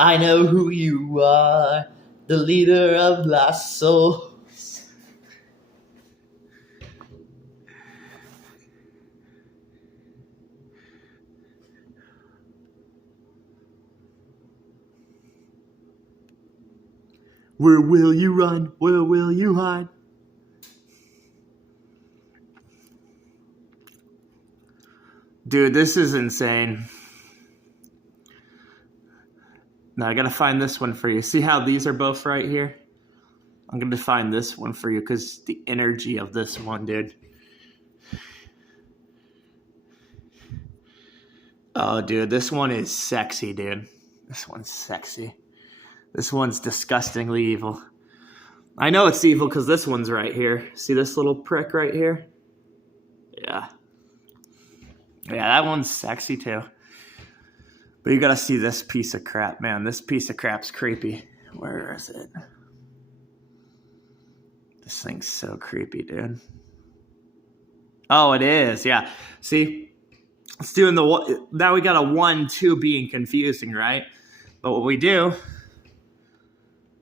I know who you are, the leader of lost souls. Where will you run? Where will you hide? Dude, this is insane. Now I gotta find this one for you. See how these are both right here? I'm gonna find this one for you because the energy of this one, dude. Oh, dude, this one is sexy, dude. This one's sexy. This one's disgustingly evil. I know it's evil because this one's right here. See this little prick right here? Yeah. Yeah, that one's sexy too. But you gotta see this piece of crap, man. This piece of crap's creepy. Where is it? This thing's so creepy, dude. Oh, it is. Yeah. See? It's doing the... Now we got a 1-2 being confusing, right? But what we do...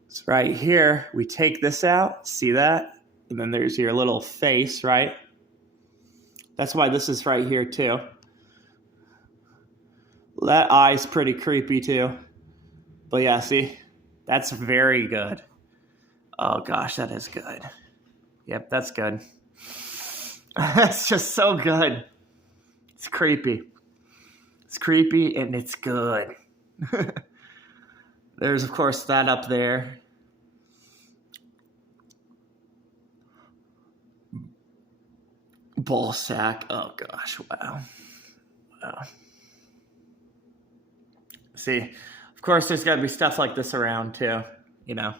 It's right here. We take this out. See that? And then there's your little face, right? That's why this is right here too. That eye's pretty creepy too. But yeah, see? That's very good. Oh gosh, that is good. Yep, that's good. That's just so good. It's creepy. It's creepy and it's good. There's, of course, that up there. Ball sack. Oh, gosh. Wow. Wow. See, of course, there's got to be stuff like this around, too. You know.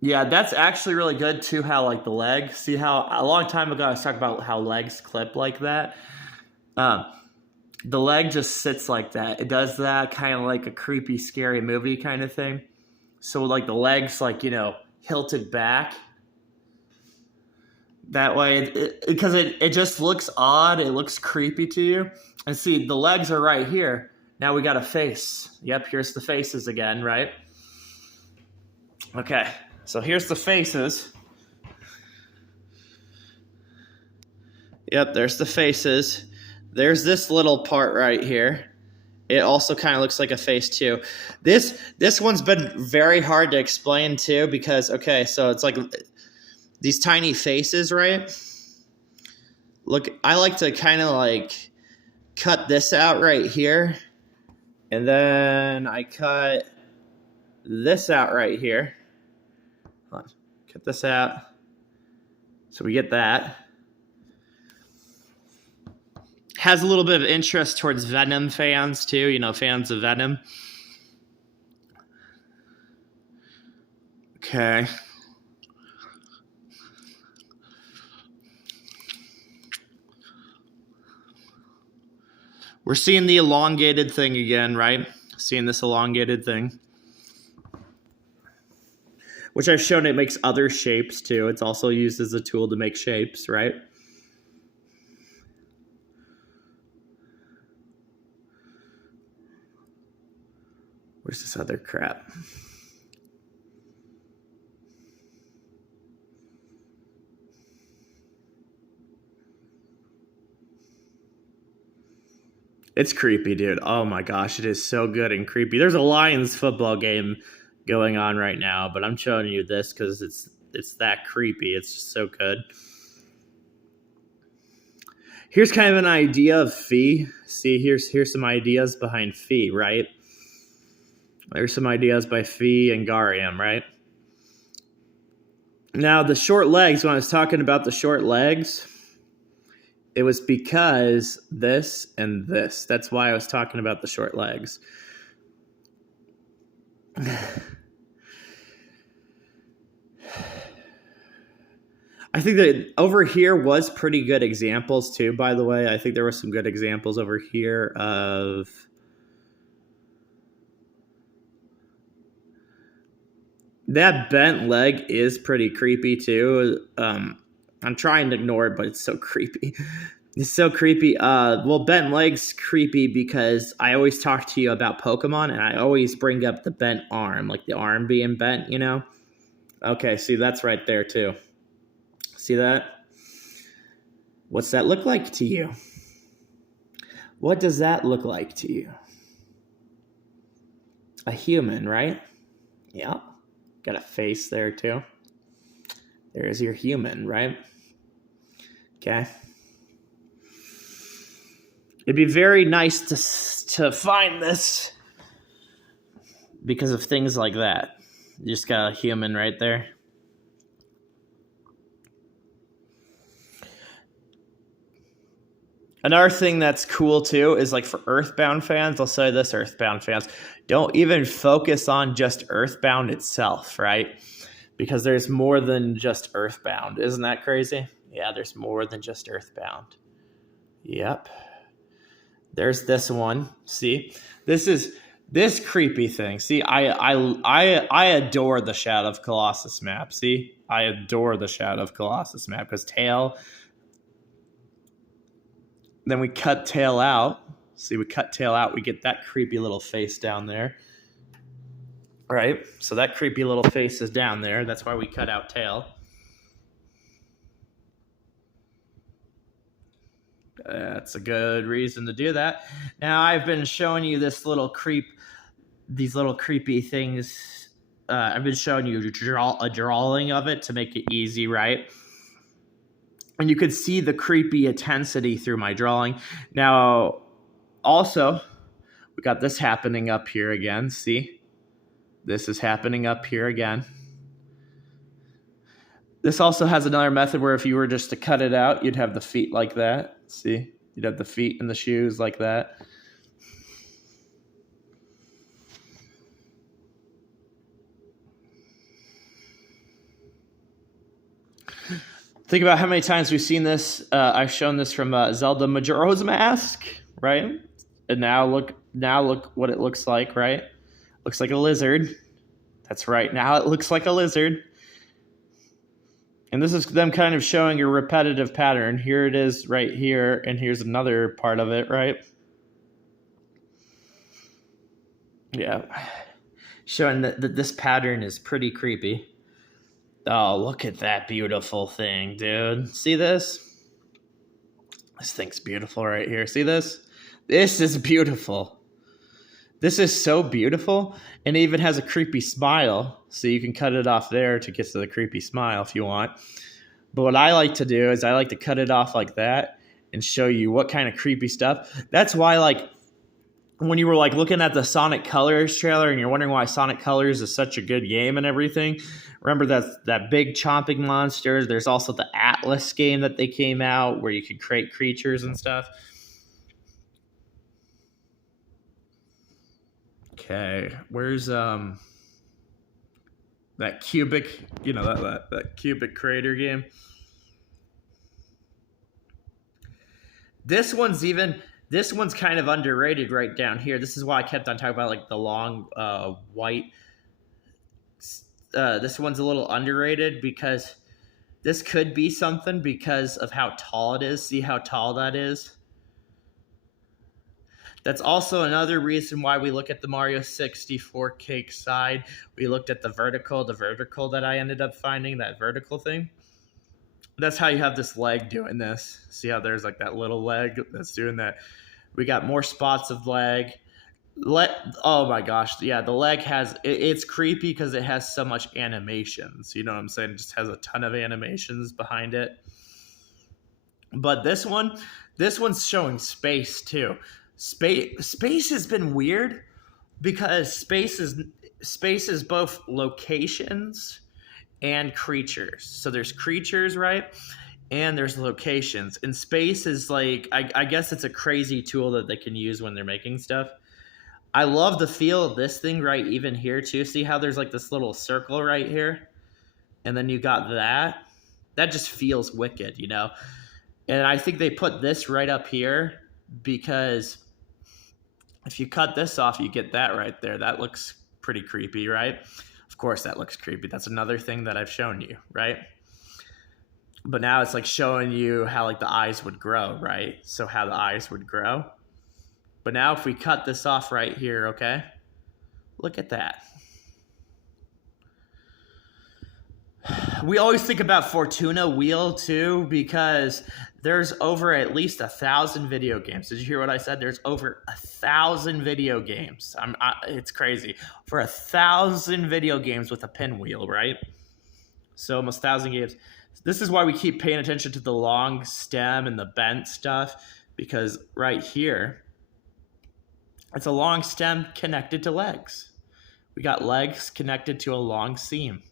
Yeah, that's actually really good, too, how, like, the leg. See how, a long time ago, I was talking about how legs clip like that. The leg just sits like that. It does that kind of like a creepy, scary movie kind of thing. So like the legs, like, you know, hilted back. That way, because it just looks odd. It looks creepy to you. And see, the legs are right here. Now we got a face. Yep, here's the faces again, right? Okay, so here's the faces. Yep, there's the faces. There's this little part right here. It also kind of looks like a face too. This one's been very hard to explain too because, okay, so it's like these tiny faces, right? Look, I like to kind of like cut this out right here. And then I cut this out right here. Hold on. Cut this out. So we get that. Has a little bit of interest towards Venom fans too, you know, fans of Venom. Okay. We're seeing the elongated thing again, right? Seeing this elongated thing. Which I've shown it makes other shapes too. It's also used as a tool to make shapes, right? Where's this other crap? It's creepy, dude. Oh my gosh, it is so good and creepy. There's a Lions football game going on right now, but I'm showing you this because it's that creepy. It's just so good. Here's kind of an idea of Fee. See, here's some ideas behind Fee, right? There's some ideas by Fee and Gariam, right? Now, the short legs, when I was talking about the short legs, it was because this and this. That's why I was talking about the short legs. I think that over here was pretty good examples too, by the way. I think there were some good examples over here of... That bent leg is pretty creepy too. I'm trying to ignore it, but it's so creepy. It's so creepy. Well, bent legs creepy because I always talk to you about Pokemon, and I always bring up the bent arm, like the arm being bent. You know? Okay, see that's right there too. See that? What's that look like to you? What does that look like to you? A human, right? Yeah. Got a face there too. There's your human, right? Okay. It'd be very nice to find this because of things like that. You just got a human right there. Another thing that's cool too is like for Earthbound fans, I'll say this, Earthbound fans, don't even focus on just Earthbound itself, right? Because there's more than just Earthbound. Isn't that crazy? Yeah, there's more than just Earthbound. Yep. There's this one. See? This creepy thing. See, I adore the Shadow of Colossus map. See? I adore the Shadow of Colossus map because Tail. Then we cut Tail out. See, we cut Tail out. We get that creepy little face down there. Right? So that creepy little face is down there. That's why we cut out Tail. That's a good reason to do that. Now, I've been showing you these little creepy things. I've been showing you a drawing of it to make it easy, right? And you could see the creepy intensity through my drawing. Now, also, we got this happening up here again. See? This is happening up here again. This also has another method where if you were just to cut it out, you'd have the feet like that. See? You'd have the feet and the shoes like that. Think about how many times we've seen this. I've shown this from Zelda Majora's Mask, right? And now look what it looks like, right? Looks like a lizard. That's right. Now it looks like a lizard. And this is them kind of showing a repetitive pattern. Here it is right here, and here's another part of it, right? Yeah. Showing that this pattern is pretty creepy. Oh, look at that beautiful thing, dude. See this? This thing's beautiful right here. See this? This is beautiful. This is so beautiful, and it even has a creepy smile, so you can cut it off there to get to the creepy smile if you want. But what I like to do is I like to cut it off like that and show you what kind of creepy stuff. That's why, like, when you were like looking at the Sonic Colors trailer and you're wondering why Sonic Colors is such a good game and everything, remember that big chomping monster. There's also the Atlas game that they came out where you could create creatures and stuff. Okay, where's that cubic, that cubic creator game? This one's kind of underrated right down here. This is why I kept on talking about like the long white. This one's a little underrated because this could be something because of how tall it is. See how tall that is? That's also another reason why we look at the Mario 64 cake side. We looked at the vertical that I ended up finding, that vertical thing. That's how you have this leg doing this. See how there's like that little leg that's doing that. We got more spots of leg. Oh my gosh. Yeah, the leg it's creepy because it has so much animations. You know what I'm saying? It just has a ton of animations behind it. But this one's showing space too. Space has been weird because space is both locations and creatures. So there's creatures, right? And there's locations. And space is like, I guess it's a crazy tool that they can use when they're making stuff. I love the feel of this thing right even here too. See how there's like this little circle right here? And then you got that. That just feels wicked, you know? And I think they put this right up here because if you cut this off, you get that right there. That looks pretty creepy, right? Of course that looks creepy. That's another thing that I've shown you, right? But now it's like showing you how like the eyes would grow, right? So how the eyes would grow. But now if we cut this off right here, okay? Look at that. We always think about Fortuna Wheel too, because there's over at least 1,000 video games. Did you hear what I said? There's over 1,000 video games. It's crazy. For 1,000 video games with a pinwheel, right? So almost 1,000 games. This is why we keep paying attention to the long stem and the bent stuff, because right here, it's a long stem connected to legs. We got legs connected to a long seam.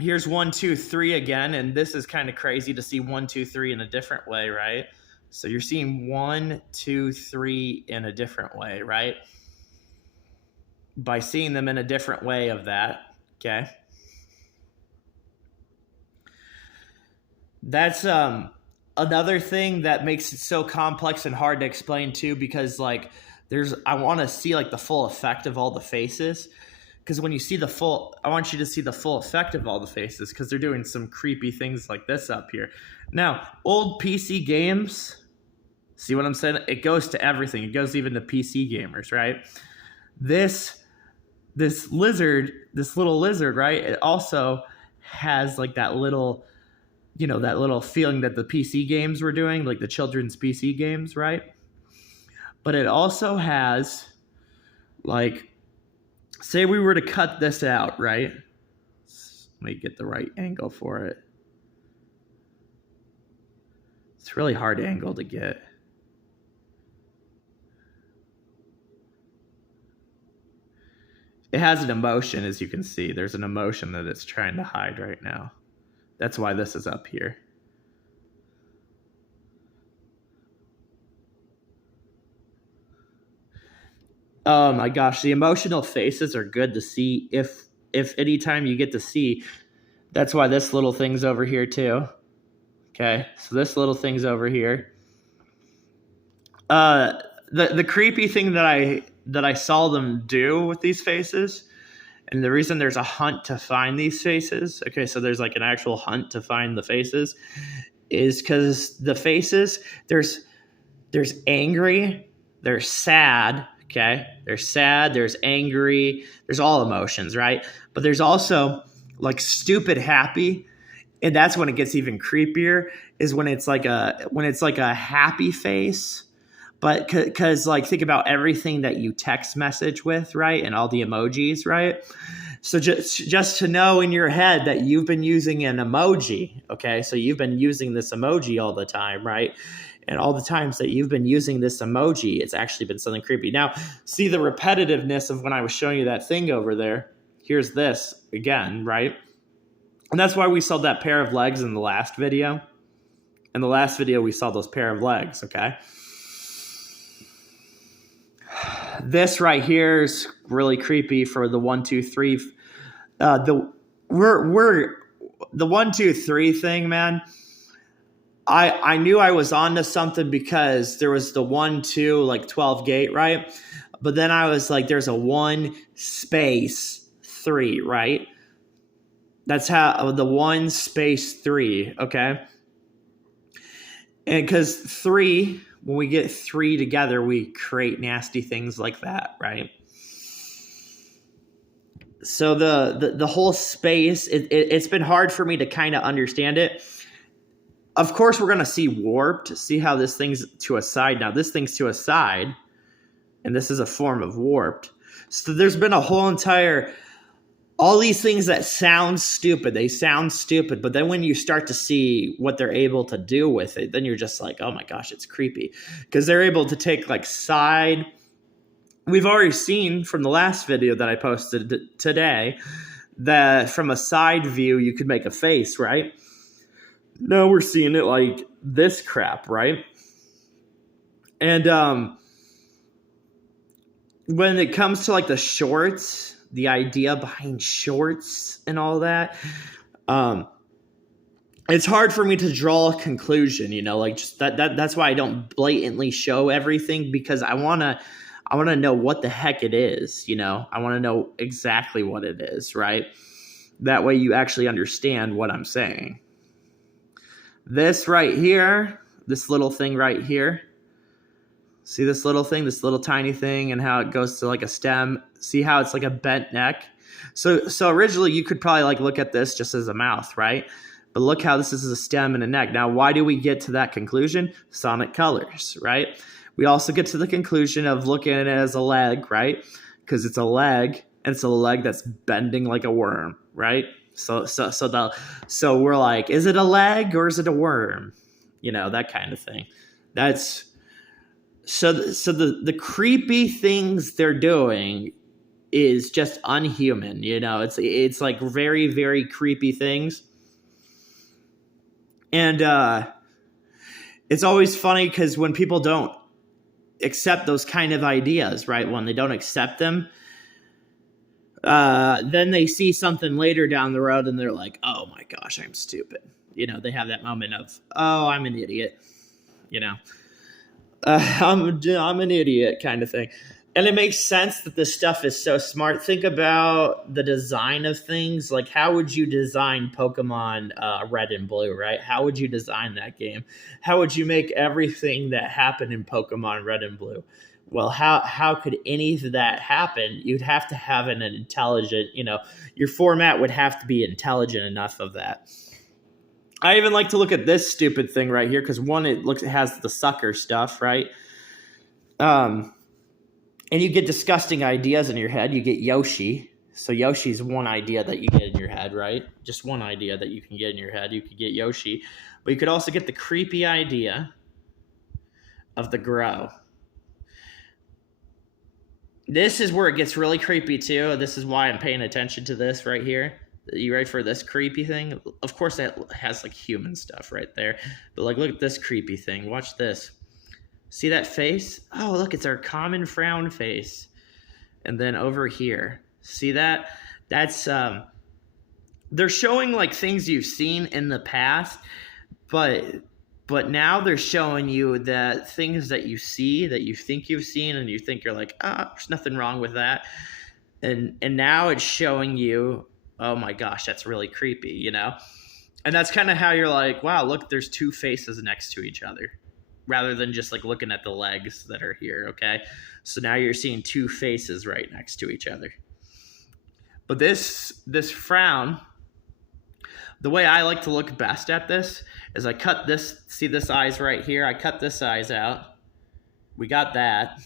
Here's 1, 2, 3 again, and this is kind of crazy to see 1, 2, 3 in a different way, right? So you're seeing 1, 2, 3 in a different way, right? By seeing them in a different way of that, okay? That's another thing that makes it so complex and hard to explain too, because like I want to see like the full effect of all the faces. Because when you see I want you to see the full effect of all the faces, because they're doing some creepy things like this up here. Now, old PC games, see what I'm saying? It goes to everything. It goes even to PC gamers, right? This lizard, this little lizard, right? It also has like that little, that little feeling that the PC games were doing, like the children's PC games, right? But it also has like, say we were to cut this out, right? Let me get the right angle for it. It's really hard angle to get. It has an emotion, as you can see. There's an emotion that it's trying to hide right now. That's why this is up here. Oh my gosh, the emotional faces are good to see if anytime you get to see. That's why this little thing's over here too. Okay, so this little thing's over here. The creepy thing that I saw them do with these faces, and the reason there's a hunt to find these faces, okay, so there's like an actual hunt to find the faces, is because the faces, there's angry, there's sad, okay? There's sad, there's angry, there's all emotions, right? But there's also like stupid happy, and that's when it gets even creepier, is when it's like a happy face. But because like think about everything that you text message with, right? And all the emojis, right? So just to know in your head that you've been using an emoji, okay? So you've been using this emoji all the time, right? And all the times that you've been using this emoji, it's actually been something creepy. Now, see the repetitiveness of when I was showing you that thing over there. Here's this again, right? And that's why we saw that pair of legs in the last video. In the last video, we saw those pair of legs, okay? This right here is really creepy for the 1, 2, 3. The 1, 2, 3 thing, man. I knew I was onto something because there was the 1, 2, like 12 gate, right? But then I was like, there's a 1 space 3, right? That's how the 1 space 3, okay? And because 3, when we get 3 together, we create nasty things like that, right? So the whole space, it's been hard for me to kind of understand it. Of course, we're going to see warped. See how this thing's to a side now. This thing's to a side, and this is a form of warped. So there's been a whole entire, all these things that sound stupid. They sound stupid, but then when you start to see what they're able to do with it, then you're just like, oh my gosh, it's creepy. Because they're able to take like side. We've already seen from the last video that I posted today that from a side view, you could make a face, right? Now we're seeing it like this crap, right? And when it comes to like the shorts, the idea behind shorts and all that, it's hard for me to draw a conclusion, like just that's why I don't blatantly show everything, because I want to know what the heck it is, I want to know exactly what it is, right? That way you actually understand what I'm saying. This right here, this little thing right here, see this little thing, this little tiny thing, and how it goes to like a stem? See how it's like a bent neck? So originally you could probably like look at this just as a mouth, right? But look how this is a stem and a neck. Now, why do we get to that conclusion? Sonic colors, right? We also get to the conclusion of looking at it as a leg, right? Because it's a leg, and it's a leg that's bending like a worm, right? So we're like, is it a leg or is it a worm? You know, that kind of thing. That's so the creepy things they're doing is just unhuman. You know, it's like very, very creepy things. And it's always funny because when people don't accept those kind of ideas, right? When they don't accept them, then they see something later down the road and they're like, oh my gosh, I'm stupid. You know, they have that moment of, oh, I'm an idiot. You know, I'm an idiot kind of thing. And it makes sense that this stuff is so smart. Think about the design of things. Like, how would you design Pokemon Red and Blue, right? How would you design that game? How would you make everything that happened in Pokemon Red and Blue? Well, how could any of that happen? You'd have to have an intelligent, you know, your format would have to be intelligent enough of that. I even like to look at this stupid thing right here because one, it has the sucker stuff, right? And you get disgusting ideas in your head. You get Yoshi. So Yoshi's one idea that you get in your head, right? Just one idea that you can get in your head. You could get Yoshi. But you could also get the creepy idea of the Grow. This is where it gets really creepy too. This is why I'm paying attention to this right here. You ready for this creepy thing? Of course, that has like human stuff right there. But like, look at this creepy thing. Watch this. See that face? Oh, look, it's our common frown face. And then over here, see that? That's, they're showing like things you've seen in the past, but now they're showing you that things that you see, that you think you've seen, and you think you're like, there's nothing wrong with that. And now it's showing you, oh my gosh, that's really creepy, you know? And that's kind of how you're like, wow, look, there's two faces next to each other. Rather than just like looking at the legs that are here, okay? So now you're seeing two faces right next to each other. But this frown, the way I like to look best at this is I cut this, see this eyes right here? I cut this eyes out. We got that.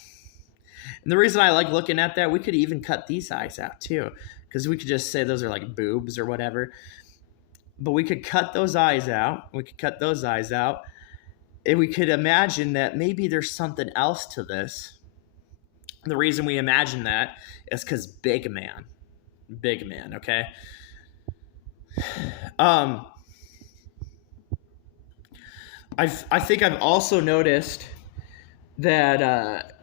And the reason I like looking at that, we could even cut these eyes out too. Because we could just say those are like boobs or whatever. But we could cut those eyes out. We could cut those eyes out. And we could imagine that maybe there's something else to this. The reason we imagine that is because big man, okay? I think I've also noticed that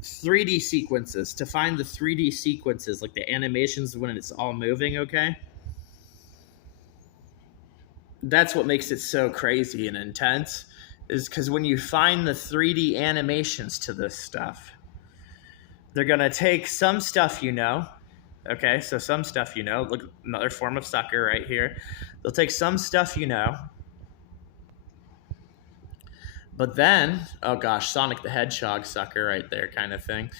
3D sequences, to find the 3D sequences, like the animations when it's all moving, okay? That's what makes it so crazy and intense. Is because when you find the 3D animations to this stuff, they're going to take some stuff you know, okay? So some stuff you know, look, another form of sucker right here. They'll take some stuff you know, but then, oh gosh, Sonic the Hedgehog sucker right there kind of thing.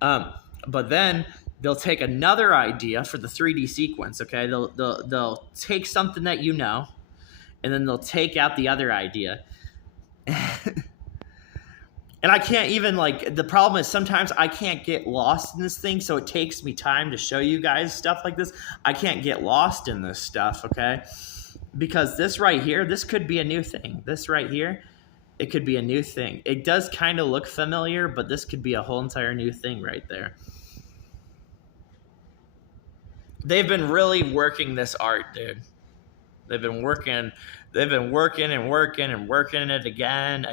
But then they'll take another idea for the 3D sequence, okay? They'll take something that you know, and then they'll take out the other idea. And I can't even, like, the problem is sometimes I can't get lost in this thing, so it takes me time to show you guys stuff like this. I can't get lost in this stuff, okay? Because this right here, this could be a new thing. This right here, it could be a new thing. It does kind of look familiar, but this could be a whole entire new thing right there. They've been really working this art, dude. They've been working and working it again.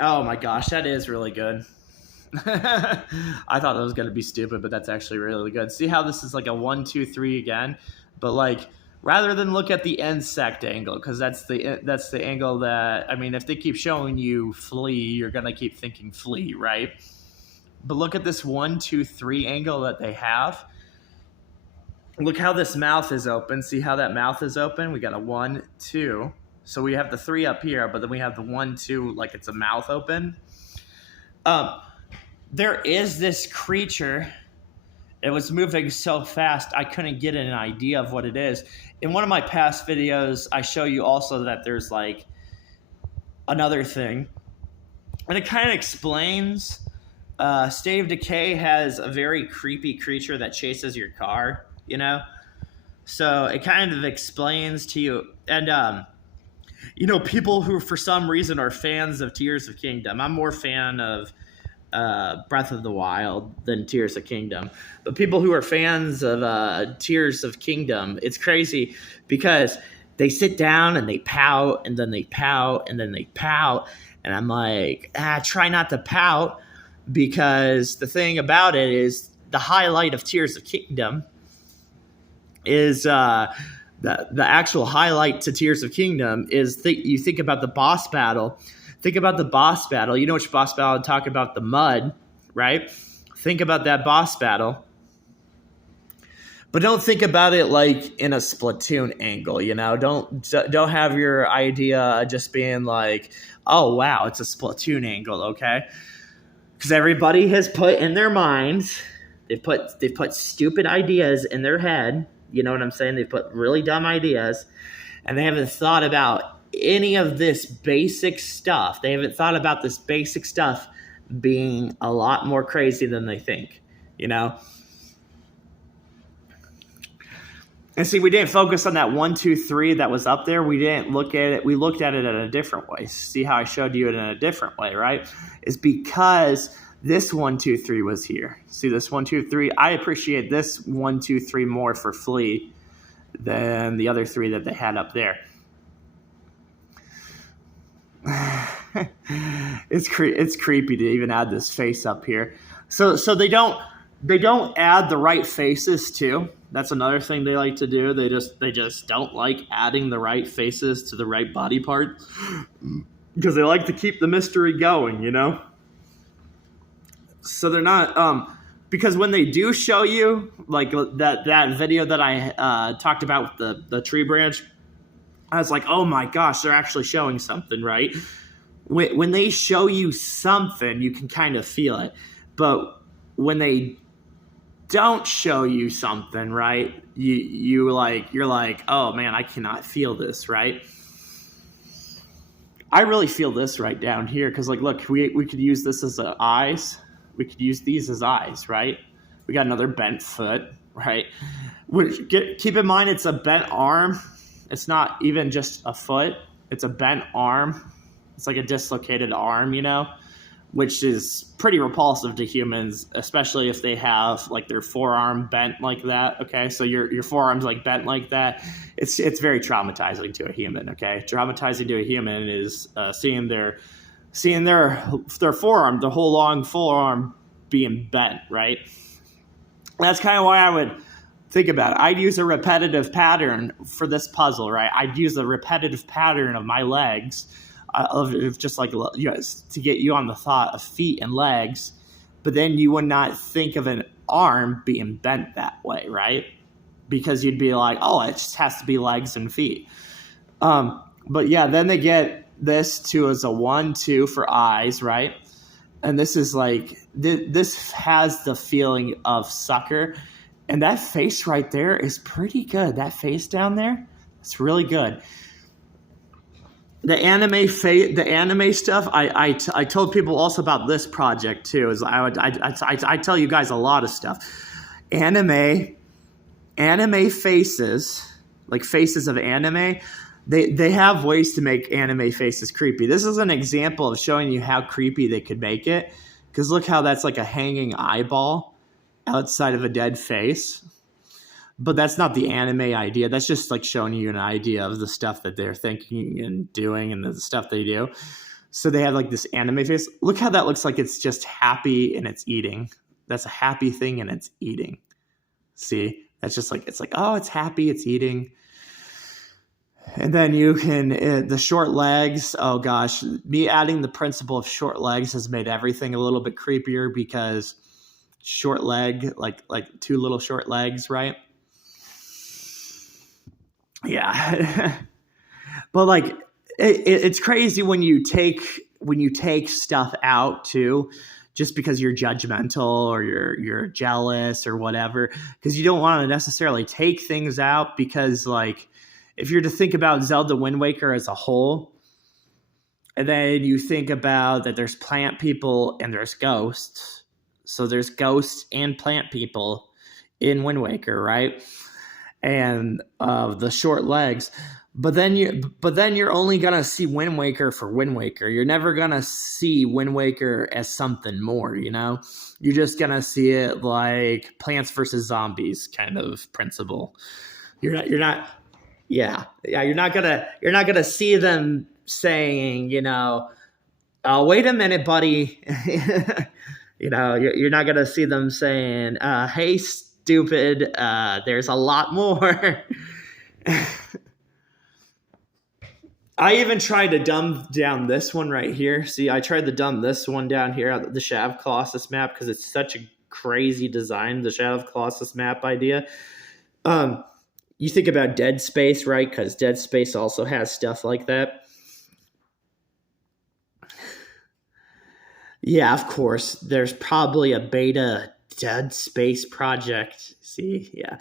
Oh my gosh, that is really good. I thought that was going to be stupid, but that's actually really good. See how this is like a 1, 2, 3 again? But like rather than look at the insect angle, because that's the angle that, I mean, if they keep showing you flea, you're gonna keep thinking flea, right? But look at this 1, 2, 3 angle that they have. Look how this mouth is open. See how that mouth is open? We got a 1, 2. So we have the 3 up here, but then we have the 1, 2 like it's a mouth open. There is this creature. It was moving so fast, I couldn't get an idea of what it is. In one of my past videos, I show you also that there's like another thing. And it kind of explains. State of Decay has a very creepy creature that chases your car, you know? So it kind of explains to you. And, you know, people who for some reason are fans of Tears of Kingdom. I'm more fan of Breath of the Wild than Tears of Kingdom. But people who are fans of Tears of Kingdom, it's crazy because they sit down and they pout and then they pout and then they pout. And I'm like, try not to pout, because the thing about it is the highlight of Tears of Kingdom is the actual highlight to Tears of Kingdom is you think about the boss battle. Think about the boss battle. You know which boss battle I'm talking about? The mud, right? Think about that boss battle. But don't think about it like in a Splatoon angle, you know? Don't have your idea just being like, oh, wow, it's a Splatoon angle, okay? Because everybody has put in their minds, they've put stupid ideas in their head. You know what I'm saying? They've put really dumb ideas, and they haven't thought about any of this basic stuff. They haven't thought about this basic stuff being a lot more crazy than they think, you know? And see, we didn't focus on that 1, 2, 3 that was up there. We didn't look at it. We looked at it in a different way. See how I showed you it in a different way, right? It's because this 1, 2, 3 was here. See this 1, 2, 3? I appreciate this 1, 2, 3 more for Flea than the other 3 that they had up there. It's creepy to even add this face up here. So they don't add the right faces too. That's another thing they like to do. They just don't like adding the right faces to the right body parts because they like to keep the mystery going, you know? So they're not because when they do show you like that video that I talked about with the tree branch, I was like, oh my gosh, they're actually showing something, right? When they show you something, you can kind of feel it. But when they don't show you something, right, you're like, oh man, I cannot feel this, right? I really feel this right down here because, like, look, we could use this as eyes. We could use these as eyes, right? We got another bent foot, right? Keep in mind, it's a bent arm. It's not even just a foot. It's a bent arm. It's like a dislocated arm, you know, which is pretty repulsive to humans, especially if they have like their forearm bent like that. Okay, so your forearm's like bent like that. It's very traumatizing to a human. Okay, traumatizing to a human is seeing their forearm, the whole long forearm being bent. Right. That's kind of why I would think about it. I'd use a repetitive pattern for this puzzle, right? I'd use a repetitive pattern of my legs, of just like, you guys, to get you on the thought of feet and legs, but then you would not think of an arm being bent that way, right? Because you'd be like, oh, it just has to be legs and feet. But yeah, then they get this too as a 1, 2 for eyes, right? And this is like, this has the feeling of sucker. And that face right there is pretty good. That face down there, it's really good. The anime stuff. I told people also about this project too. Is I tell you guys a lot of stuff. Anime faces, like faces of anime. They have ways to make anime faces creepy. This is an example of showing you how creepy they could make it. Because look how that's like a hanging eyeball outside of a dead face. But that's not the anime idea. That's just like showing you an idea of the stuff that they're thinking and doing and the stuff they do. So they have like this anime face. Look how that looks like it's just happy and it's eating. That's a happy thing and it's eating. See? That's just like, it's like, oh, it's happy, it's eating. And then you can, the short legs. Oh gosh, me adding the principle of short legs has made everything a little bit creepier because short leg, like two little short legs, right? Yeah. But like it's crazy when you take stuff out too, just because you're judgmental or you're jealous or whatever, because you don't want to necessarily take things out, because like if you're to think about Zelda Wind Waker as a whole, and then you think about that there's plant people and there's ghosts. So there's ghosts and plant people in Wind Waker, right? And the short legs. But then you're only gonna see Wind Waker for Wind Waker. You're never gonna see Wind Waker as something more, you know? You're just gonna see it like Plants vs. Zombies kind of principle. You're not you're not gonna see them saying, you know, oh, wait a minute, buddy. You know, you're not gonna see them saying, hey, stupid, there's a lot more. I even tried to dumb down this one right here. See, I tried to dumb this one down here, the Shadow of Colossus map, because it's such a crazy design, the Shadow of Colossus map idea. You think about Dead Space, right? Because Dead Space also has stuff like that. Yeah, of course. There's probably a beta Dead Space project. See, yeah.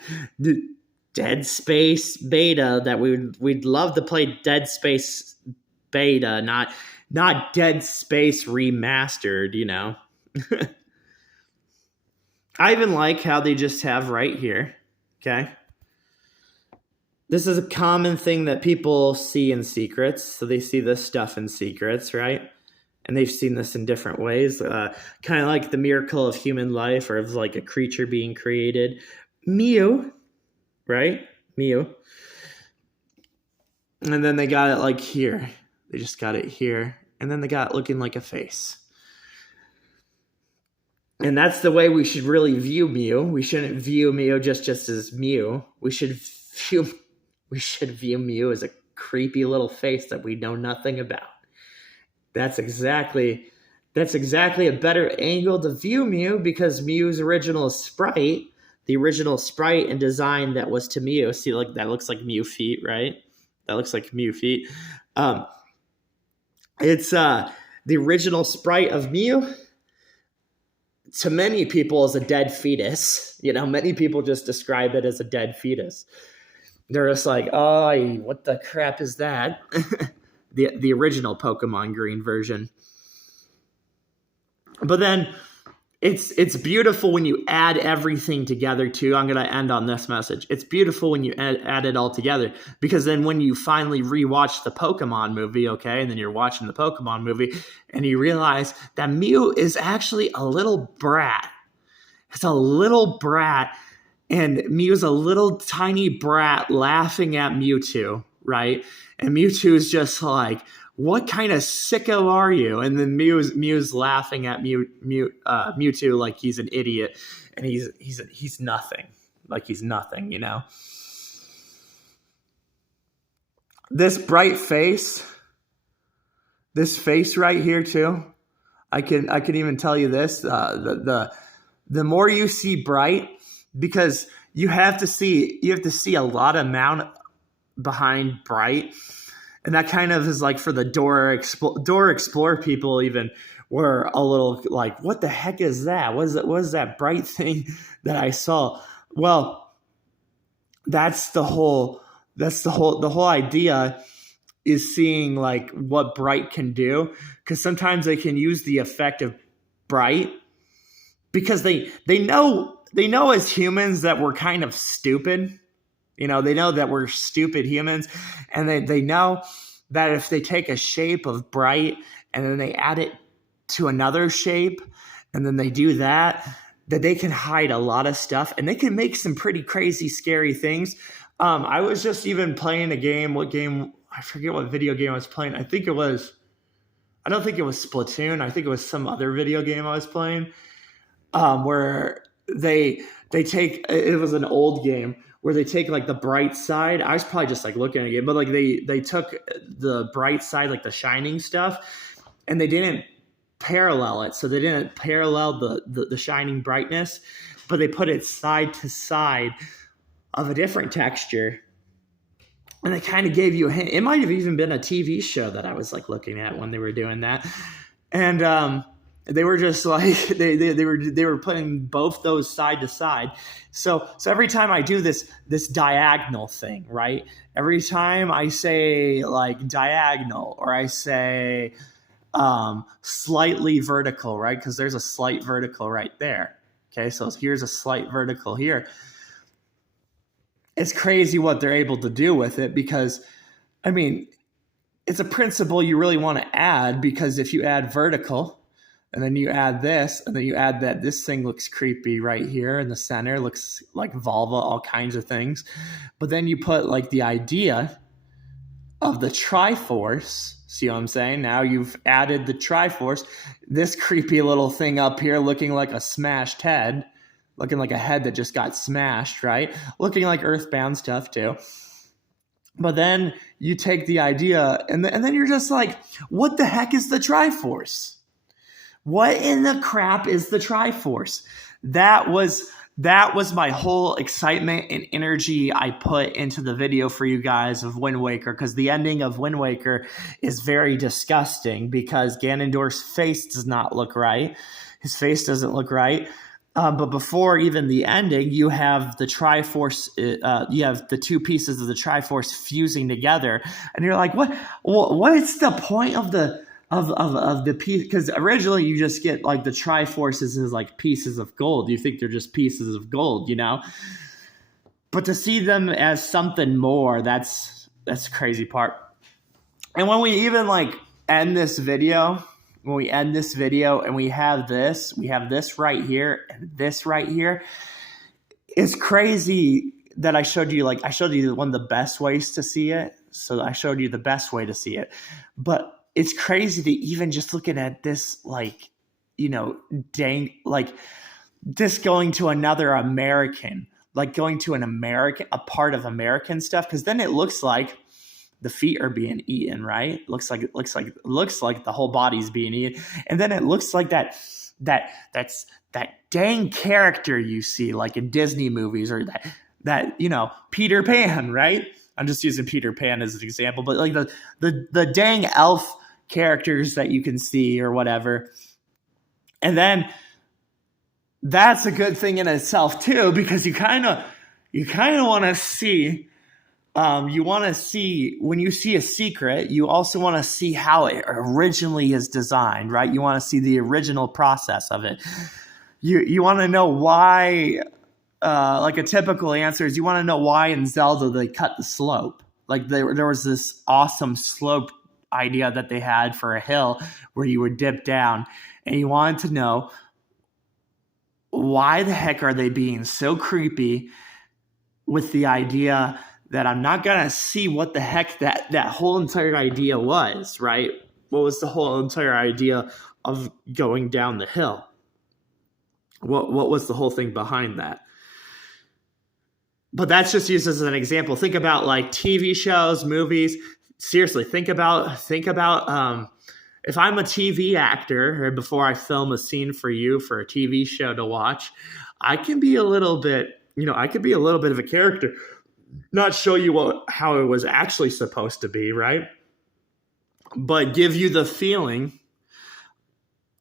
Dead Space beta that we'd love to play. Dead Space beta, not Dead Space remastered, you know. I even like how they just have right here, okay? This is a common thing that people see in Secrets. So they see this stuff in Secrets, right? And they've seen this in different ways, kind of like the miracle of human life, or of like a creature being created. Mew, right? Mew. And then they got it like here. They just got it here. And then they got it looking like a face. And that's the way we should really view Mew. We shouldn't view Mew just as Mew. We should view Mew as a creepy little face that we know nothing about. That's exactly a better angle to view Mew, because Mew's original sprite, the original sprite and design that was to Mew, see, like that looks like Mew feet, right? That looks like Mew feet. It's the original sprite of Mew, to many people, is a dead fetus. You know, many people just describe it as a dead fetus. They're just like, oh, what the crap is that? The original Pokemon Green version. But then it's beautiful when you add everything together too. I'm going to end on this message. It's beautiful when you add it all together, because then when you finally rewatch the Pokemon movie, okay, and then you're watching the Pokemon movie and you realize that Mew is actually a little brat. It's a little brat, and Mew's a little tiny brat laughing at Mewtwo, right? And Mewtwo is just like, what kind of sicko are you? And then Mew's laughing at Mewtwo like he's an idiot, and he's nothing. Like he's nothing, you know? This bright face, this face right here too, I can even tell you this, the more you see bright, because you have to see a lot of amount behind bright, and that kind of is like for the Dora Explorer people even were a little like, what the heck is that? What is that bright thing that I saw? Well, the whole idea is seeing like what bright can do, because sometimes they can use the effect of bright, because they know as humans that we're kind of stupid. You know, they know that we're stupid humans, and they know that if they take a shape of bright and then they add it to another shape, and then they do that they can hide a lot of stuff, and they can make some pretty crazy, scary things. I was just even playing a game. What game? I forget what video game I was playing. I don't think it was Splatoon. I think it was some other video game I was playing, where they they take, it was an old game where they take like the bright side. I was probably just like looking at it, but like they took the bright side, like the shining stuff, and they didn't parallel it. So they didn't parallel the shining brightness, but they put it side to side of a different texture. And they kind of gave you a hint. It might have even been a TV show that I was like looking at when they were doing that. And they were just like they were putting both those side to side. So every time I do this diagonal thing, right? Every time I say like diagonal, or I say slightly vertical, right? Because there's a slight vertical right there. Okay, so here's a slight vertical here. It's crazy what they're able to do with it, because, I mean, it's a principle you really want to add, because if you add vertical and then you add this and then you add that, this thing looks creepy right here in the center, looks like vulva, all kinds of things. But then you put like the idea of the Triforce. See what I'm saying? Now you've added the Triforce, this creepy little thing up here looking like a smashed head. Looking like a head that just got smashed, right? Looking like Earthbound stuff too. But then you take the idea and then you're just like, what the heck is the Triforce? What in the crap is the Triforce? That was my whole excitement and energy I put into the video for you guys of Wind Waker, because the ending of Wind Waker is very disgusting, because Ganondorf's face does not look right. His face doesn't look right. But before even the ending, you have the Triforce. You have the two pieces of the Triforce fusing together, and you're like, "What? What's the point of the piece?" Because originally you just get like the Triforces as like pieces of gold. You think they're just pieces of gold, you know. But to see them as something more, that's the crazy part. And when we even like end this video. When we end this video and we have this right here and this right here, it's crazy that I showed you one of the best ways to see it. So I showed you the best way to see it. But it's crazy to even just looking at this, like, you know, dang, like this going to another American, like going to a part of American stuff. Because then it looks like the feet are being eaten, right? Looks like the whole body's being eaten, and then it looks like that dang character you see like in Disney movies, or that you know, Peter Pan, right? I'm just using Peter Pan as an example, but like the dang elf characters that you can see or whatever, and then that's a good thing in itself too, because you kind of want to see. You want to see, when you see a secret, you also want to see how it originally is designed, right? You want to see the original process of it. You want to know why, like a typical answer is you want to know why in Zelda they cut the slope. Like there was this awesome slope idea that they had for a hill where you would dip down, and you wanted to know why the heck are they being so creepy with the idea that I'm not going to see what the heck that whole entire idea was, right? What was the whole entire idea of going down the hill? What was the whole thing behind that? But that's just used as an example. Think about like TV shows, movies. Seriously, think about if I'm a TV actor, or before I film a scene for you for a TV show to watch, I can be a little bit, I could be a little bit of a character. Not show you how it was actually supposed to be, right? But give you the feeling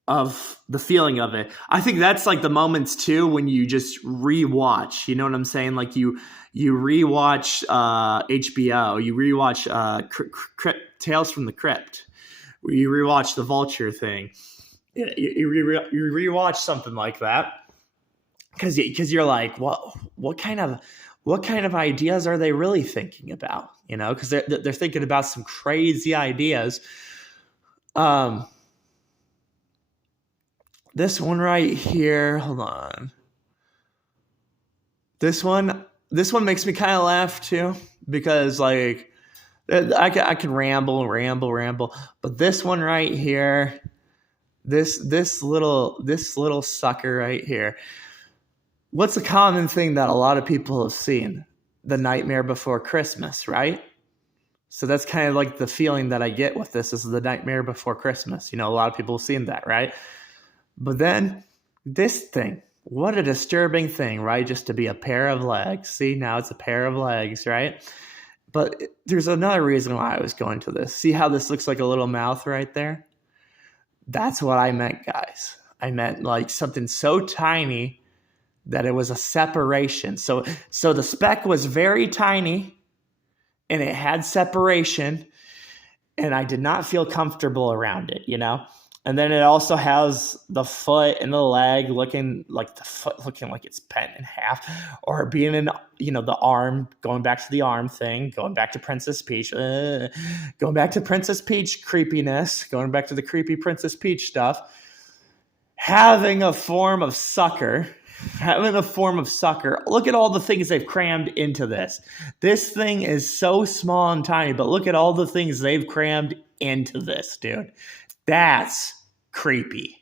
of it. I think that's like the moments too when you just rewatch. You know what I'm saying? Like you rewatch HBO, you rewatch Tales from the Crypt, you rewatch the Vulture thing. You rewatch something like that because you're like, what kind of ideas are they really thinking about? Because they're thinking about some crazy ideas. This one right here, hold on. This one makes me kind of laugh too, because like I can ramble, but this one right here, this little sucker right here. What's a common thing that a lot of people have seen? The Nightmare Before Christmas, right? So that's kind of like the feeling that I get with this is the Nightmare Before Christmas. A lot of people have seen that, right? But then this thing, what a disturbing thing, right? Just to be a pair of legs. See, now it's a pair of legs, right? But there's another reason why I was going to this. See how this looks like a little mouth right there? That's what I meant, guys. I meant like something so tiny that it was a separation. So the speck was very tiny and it had separation, and I did not feel comfortable around it, And then it also has the foot and the leg looking like it's bent in half, or being in, the arm, going back to the arm thing, going back to Princess Peach, going back to Princess Peach creepiness, going back to the creepy Princess Peach stuff, having a form of sucker. Look at all the things they've crammed into this. This thing is so small and tiny, but look at all the things they've crammed into this, dude. That's creepy.